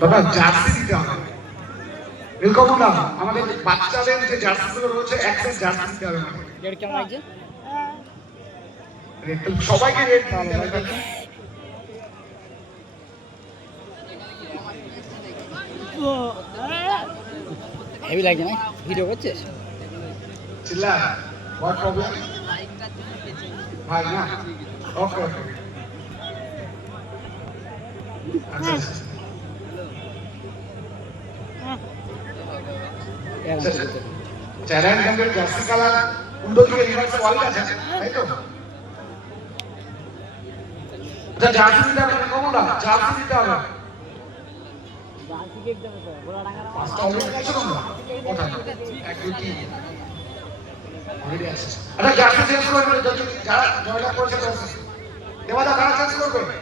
বাবা জার্সি দিতে হবে। ওয়েলকাম না, আমাদের বাচ্চাদের যে জার্সিগুলো রয়েছে এক্সেস জার্সি দিতে হবে। রেড কেমন লাগছে? সবাইকে রেড দিতে হবে। হেভি লাগছে না? ভিডিও করছিস? চিল্লা, হোয়াট প্রবলেম? ভাই না, ওকে ওকে। আচ্ছা চ্যালেঞ্জ ক্যাম্পের জার্সি কালার উল্টো দিকে রিভার্স ওয়াল আছে, তাই তো? আচ্ছা জার্সি দিতে হবে কমলা, জার্সি দিতে হবে। জার্সি একদম তো গোলা ডাঙ্গা পাঁচটা অলরেডি আছে তোমরা? কোথায়? এক দুই তিন অলরেডি আছে। আচ্ছা জার্সি চেঞ্জ করবে, যারা জয়লাভ করেছে দেওয়া কারা চেঞ্জ করবে?